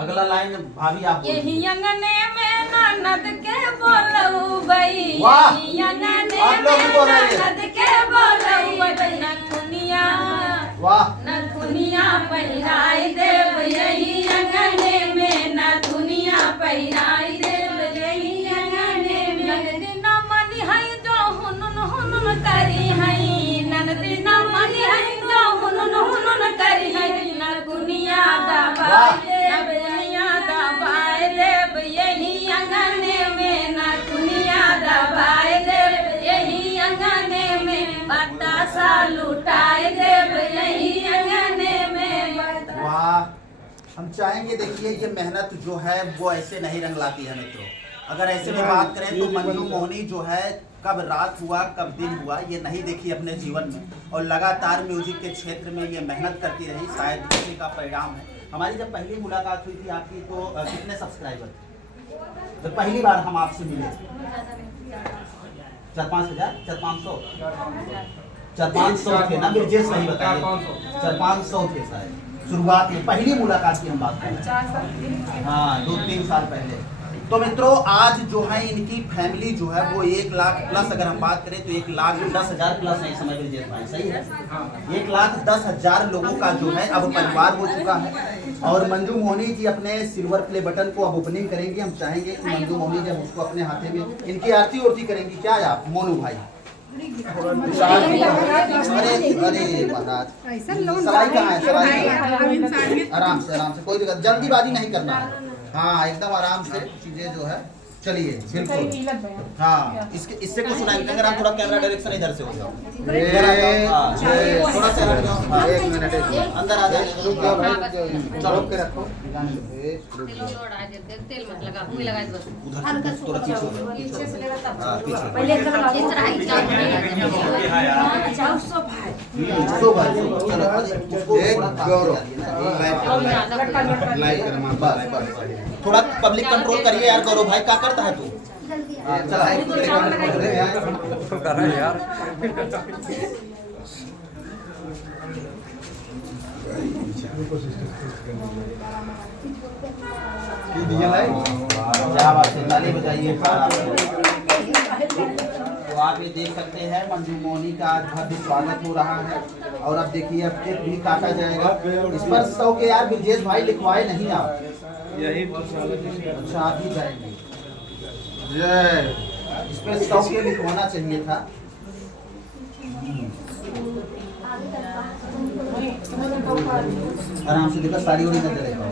अगला लाइन भाभी आप बोलिए। यही अंगने में ननद के बोलऊ बई, वाह! यही अंगने आप लोग भी में बोल रहे हैं। ननद के बोलऊ बई, नथुनिया वाह नथुनिया पहिराई देव, यही अंगने में नथुनिया पहिराई देव, यही अंगने में ननदी न मनी है जो हुनुन हुनुन करी है, ननदी न मनी है जो हुनुन हुनुन करी है, नथुनिया दबाई देव, नथुनिया दबाई देव, यही अंगने में नथुनिया दबाई देव, यही अंगने में बतासा लुटाई देव, यही अंगने में बतासा। वाह। हम चाहेंगे देखिए ये मेहनत जो है वो ऐसे नहीं रंग लाती है मित्रों। अगर ऐसे में बात करें तो मंजू मोहनी जो है कब रात हुआ कब दिन हुआ ये नहीं देखी अपने जीवन में, और लगातार म्यूजिक के क्षेत्र में ये मेहनत करती रही, शायद उसी का परिणाम है। हमारी जब पहली मुलाकात हुई थी आपकी तो कितने सब्सक्राइबर थे जब पहली बार हम आपसे मिले? 4-5 हज़ार, 4-500 थे ना ब्रिजेश, सही बताइए। 4-500 थे शायद शुरुआत में, पहली मुलाकात की हम बात कर रहे हैं। हाँ 2-3 साल पहले। तो मित्रों आज जो है इनकी फैमिली जो है वो 1 लाख प्लस, अगर हम बात करें तो 1,10,000 प्लस है इस समय ब्रिजेश भाई, सही है? 1,10,000 लोगों का जो है अब परिवार हो चुका है। और मंजू मोहनी जी अपने सिल्वर प्ले बटन को अब ओपनिंग करेंगे। हम चाहेंगे कि मंजू मोहनी जब उसको अपने हाथे में इनकी आरती उर्ती करेंगी, क्या है आप मोनू भाई? अरे अरे महाराज सलाई कहाँ है? सलाई आराम से कोई दिक्कत, जल्दीबाजी नहीं करना है। हाँ एकदम आराम से चीजें जो है, चलिए बिल्कुल। हाँ इससे कुछ सुनाई, अगर आप थोड़ा कैमरा डायरेक्शन इधर से हो जाओ, थोड़ा सा हट जाओ। हाँ, 1 मिनट अंदर आ जाए, रुक जाओ भाई, चलो के रखो, तेल मत लगा, वही लगा बस। उधर थोड़ा पीछे हो जाओ। पीछे से लगा तब हाँ, पीछे। पहले इधर लगा, इस तरह ही चाव सो भाई। सो भाई चलो उसको थोड़ा पब्लिक कंट्रोल करिए यार। गौरव भाई क्या करता है तू? कर रहा है यार। क्या बात है, ताली बजाइए। तो आप ये देख सकते हैं मंजू मोहनी का आज भव्य स्वागत हो रहा है। और अब देखिए अब केक भी काटा जाएगा। इस पर 100 के यार ब्रिजेश भाई लिखवाए नहीं आप? यही अच्छा आप ही जाएंगे। जय, इस पे 100 के लिखवाना चाहिए था। आराम से देखा, साड़ी वाड़ी न चलेगा।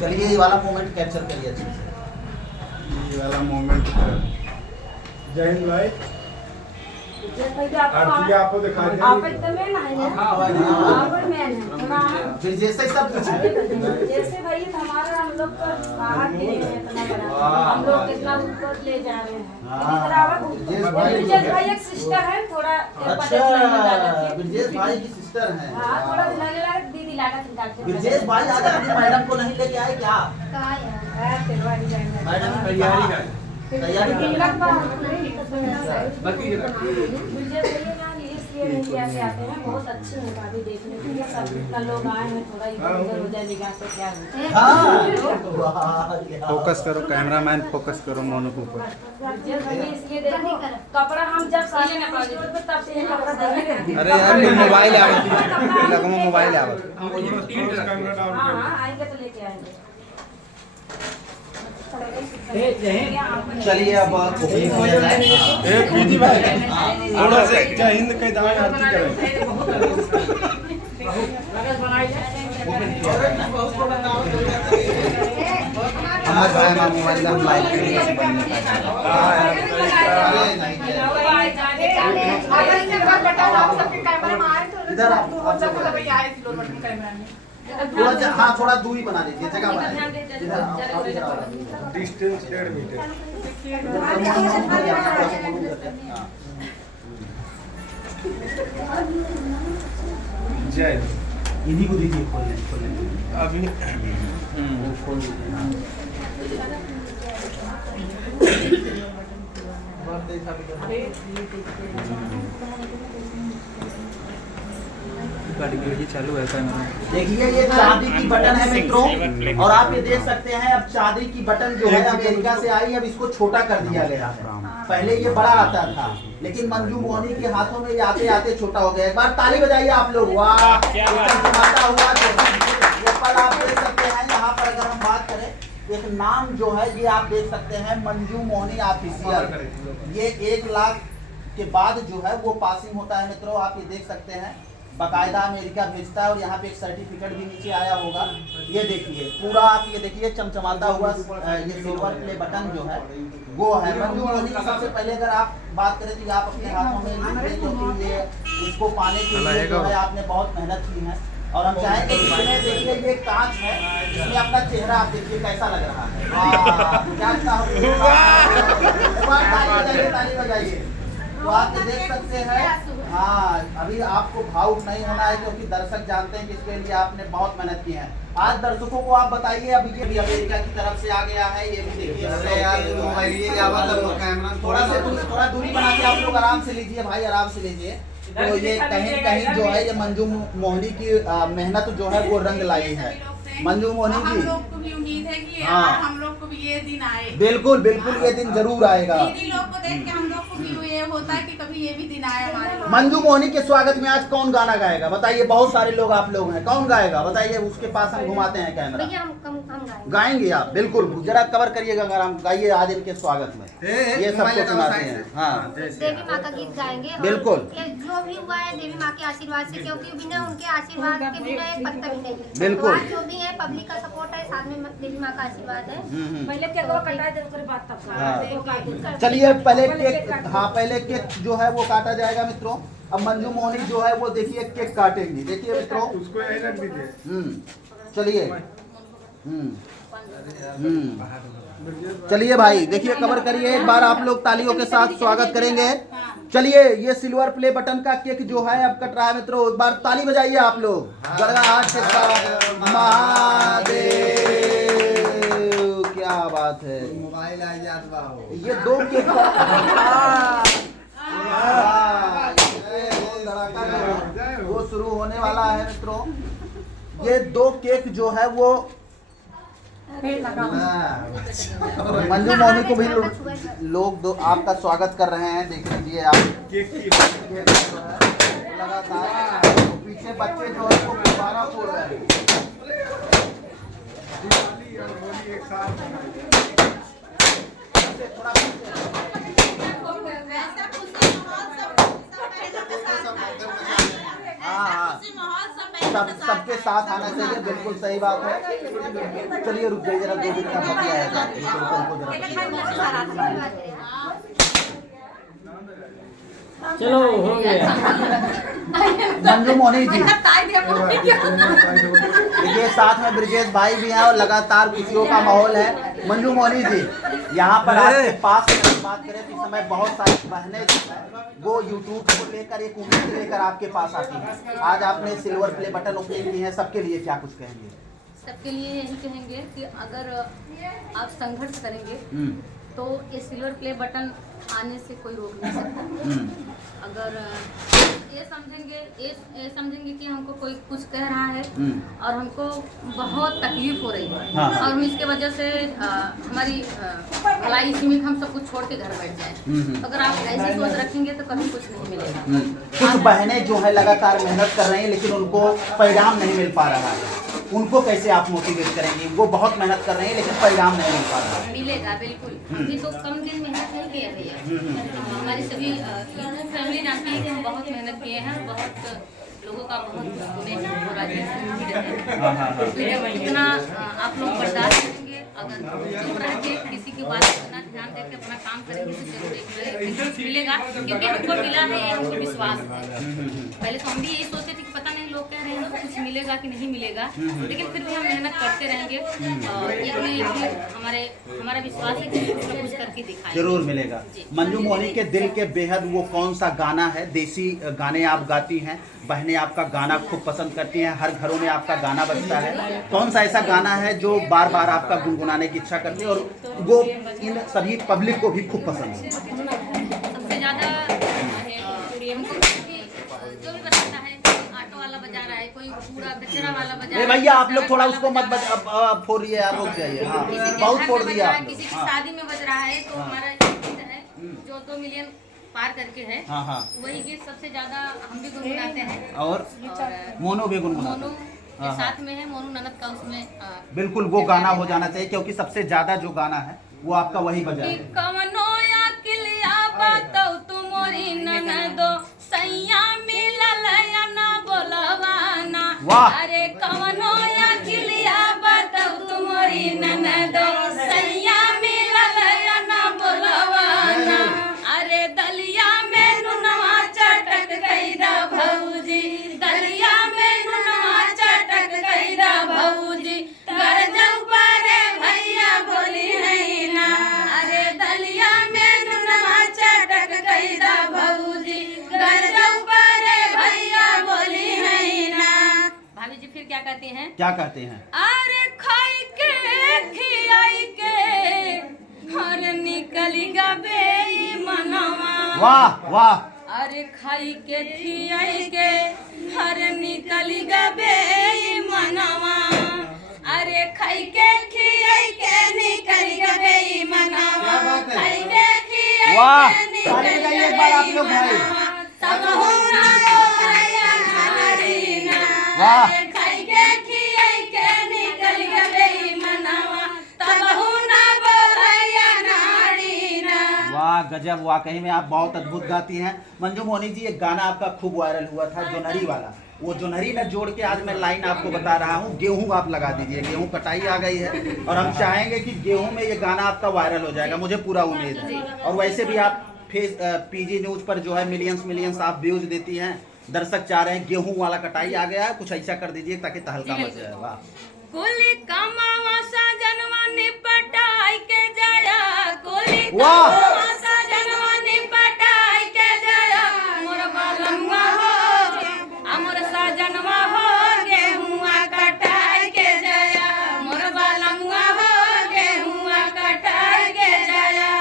चलिए ये वाला मोमेंट कैप्चर करिए अच्छे से। ये वाला मोमेंट जय हिंद भाई। आरती आपको दिखा दिया। आप एकदम में ना है आप में है फिर जैसे सब कुछ है। जैसे भाई हमारा हम लोग को बाहर दे रहे हैं इतना बड़ा, हम लोग कितना ऊपर ले जा रहे हैं। ब्रिजेश भाई एक सिस्टर है, थोड़ा अच्छा ब्रिजेश भाई की सिस्टर है। हाँ थोड़ा लगेगा दीदी लागत ब्रिजेश भाई आज अपनी मैडम को नहीं लेके आए क्या? मैडम तैयारी कर तैयारी कर इसलिए आते हैं, बहुत अच्छे हैं भाभी देखने के लिए। सब लोग आए हैं, थोड़ा इधर उधर हो जाए निगाह से क्या हो। हाँ फोकस करो कैमरामैन, फोकस करो मोनू के ऊपर। इसलिए देखो कपड़ा हम जब साले में स्टोर पे तब से ये कपड़ा देंगे। अरे यार कोई मोबाइल आवत, लगो मोबाइल आवत। हाँ आएंगे तो लेके आएंगे। चलिए अब ओपनिंग हो जाए। दीदी भाई थोड़ा से जय हिंद के दावा आरती करें। हमारे भाई मां मोबाइल का लाइव करेंगे। इधर थोड़ा सा, हाँ थोड़ा दूरी बना लीजिए, जगह बना लीजिए। Distance 1.5 metre. जय इन्हीं को दीजिए खोलने अभी चालू है कैमरा। देखिए ये चांदी की बटन है मित्रों, और आप ये देख सकते हैं अब चांदी की बटन जो है अमेरिका से आई, अब इसको छोटा कर दिया गया है। पहले ये बड़ा आता था, लेकिन मंजू मोहनी के हाथों में ये आते आते छोटा हो गया। एक बार ताली बजाइए आप लोग। वाह, चमचमाता हुआ ये पल आप देख सकते हैं। यहाँ पर अगर हम बात करें, एक नाम जो है ये आप देख सकते हैं, मंजू मोहनी ऑफिशियल। ये 1 लाख के बाद जो है वो पासिंग होता है मित्रों, आप ये देख सकते हैं। बाकायदा अमेरिका भेजता है, और यहाँ पे एक सर्टिफिकेट भी नीचे आया होगा। ये देखिए पूरा, आप ये देखिए चमचमाता हुआ ये सिल्वर प्ले बटन जो है वो है मंजू मोहनी की। सबसे पहले अगर आप बात करें तो आप अपने हाथों में लीजिए, क्योंकि ये इसको पाने के लिए जो है आपने बहुत मेहनत की है। और हम चाहेंगे कि इसमें देखिए ये कांच है, इसमें अपना चेहरा आप देखिए कैसा लग रहा है। क्या ताली बजाइए। तो आप देख सकते हैं। हाँ, अभी आपको भावुक नहीं होना है, क्योंकि दर्शक जानते हैं कि इसके लिए आपने बहुत मेहनत की है। आज दर्शकों को आप बताइए, अभी ये भी अमेरिका की तरफ से आ गया है। ये भी देखिए, थोड़ा दूरी बना के आप लोग आराम से लीजिए भाई, आराम से लीजिए। तो ये कहीं कहीं जो है ये मंजू मोहनी की मेहनत जो है वो रंग लाई है। मंजू मोहनी जी, हम लोग को भी उम्मीद है कि हाँ, हम लोग को भी ये दिन आए। बिल्कुल बिल्कुल ये दिन जरूर आएगा। दीदी लोग को देख के हम लोग को भी ये होता है कि कभी ये भी दिन आए हमारे। मंजू मोहनी के स्वागत में आज कौन गाना गाएगा बताइए? बहुत सारे लोग आप लोग हैं, कौन गाएगा बताइए? उसके पास हम घुमाते हैं कैमरा। गाएंगे आप? बिल्कुल, जरा कवर करिएगा, हम गाइए आज इनके स्वागत में। ये सबको सुनाते हैं। हाँ, देवी माँ का गीत गाएंगे। बिल्कुल, ये जो भी हुआ है देवी माँ के आशीर्वाद से, क्योंकि बिना उनके आशीर्वाद के बिना एक पत्ता भी नहीं है। बिल्कुल। आज जो भी है पब्लिक का सपोर्ट है, साथ में देवी माँ का आशीर्वाद है। पहले केक कटाए दे, उसके बाद तब चलिए पहले केक, हाँ पहले केक जो है वो काटा जाएगा मित्रों। अब मंजू मोहनी जो है वो देखिए केक काटेंगी। देखिए मित्रों, उसको यही रख दीजिए। चलिए, चलिए भाई देखिए, कवर करिए एक बार। आप लोग तालियों के साथ स्वागत करेंगे। चलिए, ये सिल्वर प्ले बटन का केक जो है अब कट रहा है मित्रों। एक बार ताली बजाइए आप लोग गड़गड़ाहट के साथ। महादेव, क्या बात है। मोबाइल आ जाता ये 2 केक वो शुरू होने वाला है मित्रों। ये 2 केक जो है वो मंजू मोहनी को भी लोग आपका स्वागत कर रहे हैं। देख लीजिए आप, लगातार पीछे बच्चे जो है वो गुब्बारा फोड़ रहे हैं। सबके साथ आना चाहिए, बिल्कुल सही बात है। चलिए रुक जाइए जरा, 2 मिनट का बचा है। चलो हो गया। मंजू मोहनी जी देखिए, साथ में ब्रिजेश भाई भी हैं और लगातार खुशियों का माहौल है। मंजू मोहनी जी, यहाँ पर आपके पास अगर बात करें तो इस समय बहुत सारी बहनें जो है वो यूट्यूब को लेकर एक उम्मीद लेकर आपके पास आती हैं। आज आपने सिल्वर प्ले बटन ओपनिंग की है, सबके लिए क्या कुछ कहेंगे? सबके लिए यही कहेंगे कि अगर आप संघर्ष करेंगे तो ये सिल्वर प्ले बटन आने से कोई रोक नहीं सकता। अगर ये समझेंगे कि हमको कोई कुछ कह रहा है और हमको बहुत तकलीफ हो रही है, हाँ। और हम इसके वजह से हमारी भलाई इसी में हम सब कुछ छोड़ के घर बैठ जाए। अगर आप ऐसी सोच रखेंगे तो कभी कुछ नहीं मिलेगा। कुछ बहनें जो है लगातार मेहनत कर रही हैं, लेकिन उनको परिणाम नहीं मिल पा रहा है। उनको कैसे आप मोटिवेट करेंगे? वो बहुत मेहनत कर रही हैं लेकिन परिणाम नहीं मिल पा रहा है। मिलेगा बिल्कुल। अभी तो कम दिन मेहनत नहीं किए भैया। हमारी सभी यूट्यूब फैमिली जानती है कि हम बहुत मेहनत किए हैं, बहुत लोगों का बहुत सुने हैं, पूरा इतना आप लोग बर्दाश्त करेंगे। अगर चुप रह के किसी की बात को ना ध्यान देकर अपना काम करेंगे तो जरूर एक मिलेगा, क्योंकि हमको मिला है, ये हमको विश्वास है। पहले तो हम भी यही सोचते थे कि पता नहीं लोग कह रहे हैं कुछ मिलेगा कि नहीं मिलेगा, लेकिन फिर भी हम मेहनत करते रहेंगे। हमारा विश्वास है कि कुछ ना कुछ करके दिखाएंगे, जरूर मिलेगा। मंजू मोहनी के दिल के बेहद वो कौन सा गाना है? देसी गाने आप गाती हैं, बहनें आपका गाना खूब पसंद करती हैं, हर घरों में आपका गाना बजता है। कौन सा ऐसा गाना है जो बार बार आपका गुनगुनाने की इच्छा करती है और वो इन सभी पब्लिक को भी खूब पसंद है? कोई पूरा कचरा वाला बजा ए भैया आप लोग थोड़ा उसको मत फोड़िए यार, रुक जाइए। हाँ किसी के बहुत घर फोड़ में बज दिया रहा आप है, लोग। किसी की हाँ शादी में बज रहा है, तो हमारा एक गीत है जो 2 मिलियन पार करके है। हाँ हाँ। वही गीत सबसे ज्यादा हम भी गुनगुनाते हैं और मोनू भी गुनगुनाते मोनू हैं। के हाँ, साथ में है, मोनू ननद का उसमें बिल्कुल वो गाना हो जाना चाहिए, क्योंकि सबसे ज्यादा जो गाना है वो आपका वही बजा कि है। कवनो या किलिया बातौ तुमोरी ननदो सैया मिलल या ना बोलवाना। वाह। अरे कवनो या किलिया बातौ तुमोरी ननदो सैया मिलल या ना बोलवाना। अरे दलिया में नुनवा चटक गईदा भौजी, दलिया में नुनवा चटक गईदा भौजी, गरजौ पारे भैया बोली नहीं ना। अरे दलिया में नुनवा चटक गईदा भौजी, गरजौ पारे भैया बोली नहीं ना। भाभी जी फिर क्या कहती हैं? क्या कहते हैं? अरे खाई के खियाई के हर निकली गबे मनवा। वाह वाह। अरे खाई के खियाई के हर निकली गबे मनवा। अरे खाई के खियाई के निकली गबे मनवा। खाई के खियाई वाह। के ताली निकली बजाइए एक बार आप लोग भाई। तब होना बोलया नारी ना। वाह। अरे खाई के खियाई के निकली गबे मनवा, तब होना बोलया नारी ना। वाह गजब, वाकई में आप बहुत अद्भुत गाती हैं। मंजू मोहनी जी एक गाना आपका खूब वायरल हुआ था जोनहरी वाला, वो जोनहरी न जोड़ के आज मैं लाइन आपको बता रहा हूँ। गेहूं आप लगा दीजिए, गेहूं कटाई आ गई है और हम चाहेंगे कि गेहूं में ये गाना आपका वायरल हो जाएगा, मुझे पूरा उम्मीद है। और वैसे भी आप पीजी न्यूज पर जो है मिलियंस आप व्यूज देती हैं, दर्शक चाह रहे हैं गेहूं वाला कटाई आ गया है, कुछ ऐसा कर दीजिए ताकि तहलका मच जाए। वाह। कोली कमावा साजनवा निपटाई के जाया, कोली वाह। कमावा साजनवा निपटाई के जाया। मोर बालमुआ हो मोर साजनवा हो गेहुआ कटाई के जाया। मोर बालमुआ हो गेहुआ कटाई के जाया।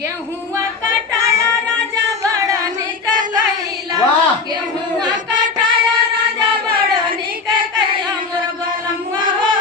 गेहुआ कटाया राजा बड़ा निक कैला। वाह। गेहुआ कटाया राजा बड़ा निक कैला। मोर बालमुआ हो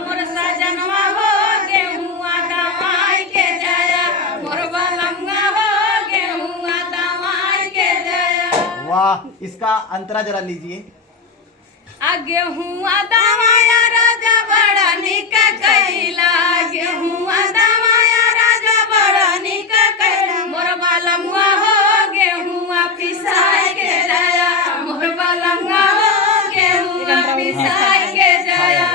मोर साजनवा हो गेहुआ दवाई के जाया। मोर बालमुआ हो गेहुआ दवाई के जाया। वाह, इसका अंतरा जरा लीजिए। आ गेहुआ दवाया राजा बड़ा निक कैला। गेहुआ दवाया राजा बड़ा निक कैला। मोर बालमुआ हो गेहुआ पिसाई के जाया। मोर बालमुआ हो गेहुआ पिसाई के जाया।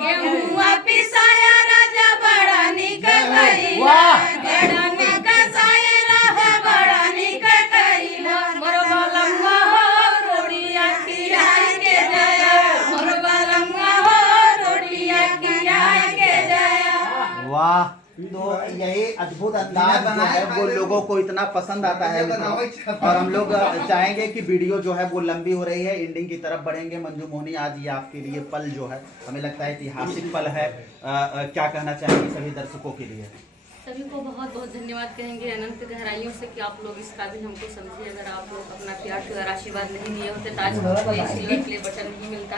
गेहुआ पिसाया राजा बड़ा निक कैला। वाह। बड़ा निक सायरा है बड़ा निक कैला। मोर बालमुआ हो रोड़िया खियाई के जाया। मोर बालमुआ हो रोड़िया खियाई के जाया। वाह, तो यही अद्भुत अंदाज जो है वो लोगों को इतना पसंद आता है मित्रों। और हम लोग चाहेंगे कि वीडियो जो है वो लंबी हो रही है, एंडिंग की तरफ बढ़ेंगे। मंजू मोहनी आज ये आपके लिए पल जो है हमें लगता है ऐतिहासिक पल है। क्या कहना चाहेंगे सभी दर्शकों के लिए? सभी को बहुत बहुत धन्यवाद कहेंगे अनंत गहराइयों से कि आप लोग इस काबिल हमको समझे। अगर आप लोग अपना प्यार के अगर आशीर्वाद नहीं दिए होते तो आज हमको ये सिल्वर प्ले बटन नहीं मिलता।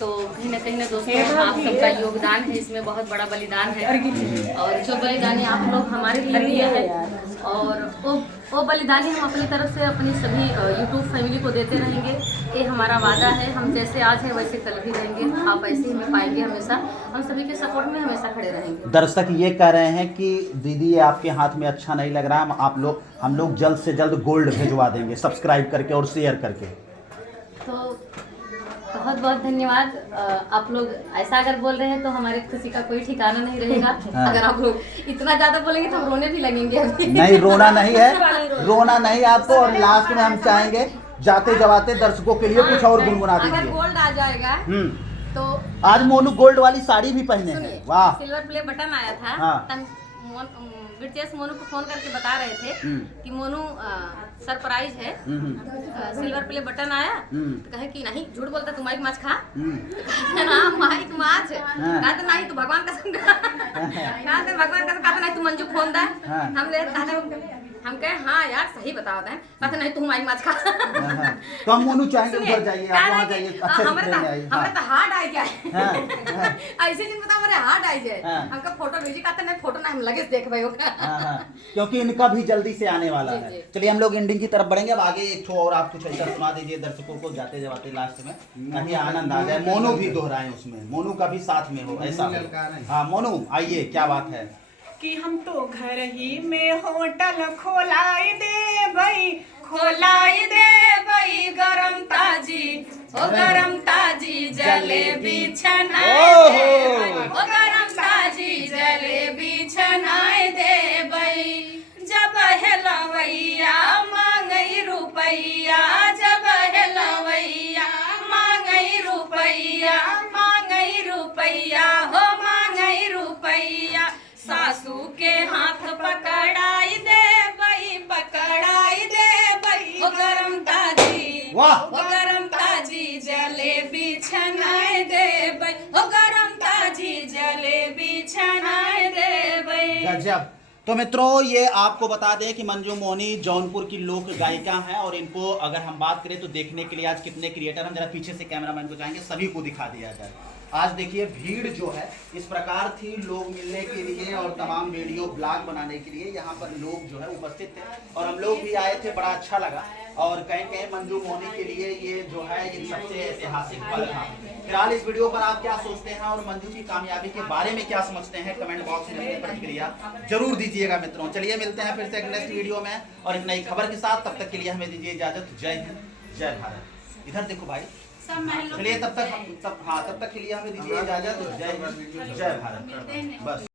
तो कहीं ना दोस्तों आप सबका योगदान है, इसमें बहुत बड़ा बलिदान है। और जो बलिदानी आप लोग हमारे लिए दिए हैं, और वो बलिदानी हम अपनी तरफ से अपनी सभी यूट्यूब फैमिली को देते रहेंगे। ये हमारा वादा है। हम जैसे आज हैं वैसे कल भी रहेंगे। आप ऐसे ही हमें पाएंगे हमेशा। हम सभी के सपोर्ट में हमेशा खड़े रहेंगे। दर्शक ये कह रहे हैं कि दीदी ये आपके हाथ में अच्छा नहीं लग रहा है, हम लोग जल्द से जल्द गोल्ड भिजवा देंगे सब्सक्राइब करके और शेयर करके। तो बहुत बहुत धन्यवाद। आप लोग ऐसा अगर बोल रहे हैं तो हमारी खुशी का कोई ठिकाना नहीं रहेगा। हाँ। अगर आप लोग इतना ज्यादा बोलेंगे तो हम रोने भी लगेंगे अभी। नहीं, रोना नहीं है, रोना नहीं आपको। और लास्ट में हम चाहेंगे जाते जवाते दर्शकों के लिए कुछ और गुनगुना अगर दीजिए। गोल्ड आ जाएगा तो आज मोनू गोल्ड वाली साड़ी भी पहने हैं। सुनिए, वाह। सिल्वर प्ले बटन आया था। हाँ। तब ब्रिटिश मोनू को फोन करके बता रहे थे कि मोनू सरप्राइज है। सिल्वर प्ले बटन आया तो कहे कि नहीं, झूठ बोलता तू माइक माछ खा। ना माइक माछ कहते नहीं तू भगवान कसम खा। कहते भगवान कसम कहते नहीं तू मंजू फोन दा। हमने कहते हम कहे हाँ यार सही बताओ हैं, कहते नहीं तुम आई मत खा। हाँ, तो हम मोनू चाहेंगे उधर जाइए, आप वहाँ जाइए, अच्छे से हमारे ट्रेन में आइए। तो हार्ट आई क्या हाँ, हाँ। ऐसे दिन बता हमारे हार्ट आई जाए, हाँ। हमका फोटो भेजी, कहते नहीं फोटो ना हम लगे देख भाई होगा। हाँ, क्योंकि इनका भी जल्दी से आने वाला जी, है। जी। चलिए हम लोग एंडिंग की तरफ बढ़ेंगे। अब आगे एक ठो और आप कुछ ऐसा सुना दीजिए दर्शकों को जाते जाते लास्ट में, ताकि आनंद आ जाए, मोनू भी दोहराए उसमें, मोनू का भी साथ में हो, ऐसा हो। हाँ मोनू आइए, क्या बात है। कि हम तो घर ही में होटल खोलाई दे भाई, खोलाई दे भाई गरम ताजी, ओ गरम ताजी जलेबी छनाए दे भाई, ओ गरम ताजी जलेबी छनाए दे भाई। जब हेलवैया मांगई रुपैया, जब हेलवैया मांगई रुपैया, मांगई रुपैया हो मांगई रुपैया, सासू के हाथ पकड़ाई दे भाई, पकड़ाई दे भाई, ओ गरम ताजी, वाह। ओ गरम ताजी जलेबी छनाए दे भाई, ओ गरम ताजी जलेबी छनाए दे भाई। गजब। तो मित्रों ये आपको बता दें कि मंजू मोहनी जौनपुर की लोक गायिका हैं, और इनको अगर हम बात करें तो देखने के लिए आज कितने क्रिएटर, हम जरा पीछे से कैमरामैन को चाहेंगे सभी को दिखा दिया जाए। आज देखिए भीड़ जो है इस प्रकार थी, लोग मिलने के लिए और तमाम वीडियो ब्लॉग बनाने के लिए यहाँ पर लोग जो है उपस्थित थे, और हम लोग भी आए थे, बड़ा अच्छा लगा। और कहीं कहीं मंजू मोहनी के लिए ये जो है एक सबसे ऐतिहासिक पल था। फिलहाल इस वीडियो पर आप क्या सोचते हैं और मंजू की कामयाबी के बारे में क्या समझते हैं, कमेंट बॉक्स में अपनी प्रतिक्रिया जरूर दीजिएगा मित्रों। चलिए मिलते हैं फिर से एक नेक्स्ट वीडियो में और एक नई खबर के साथ, तब तक के लिए हमें दीजिए इजाजत। जय हिंद, जय भारत। इधर देखो भाई, चलिए तब तक के लिए हमें दीजिए इजाजत। जय हिंद, जय भारत। बस।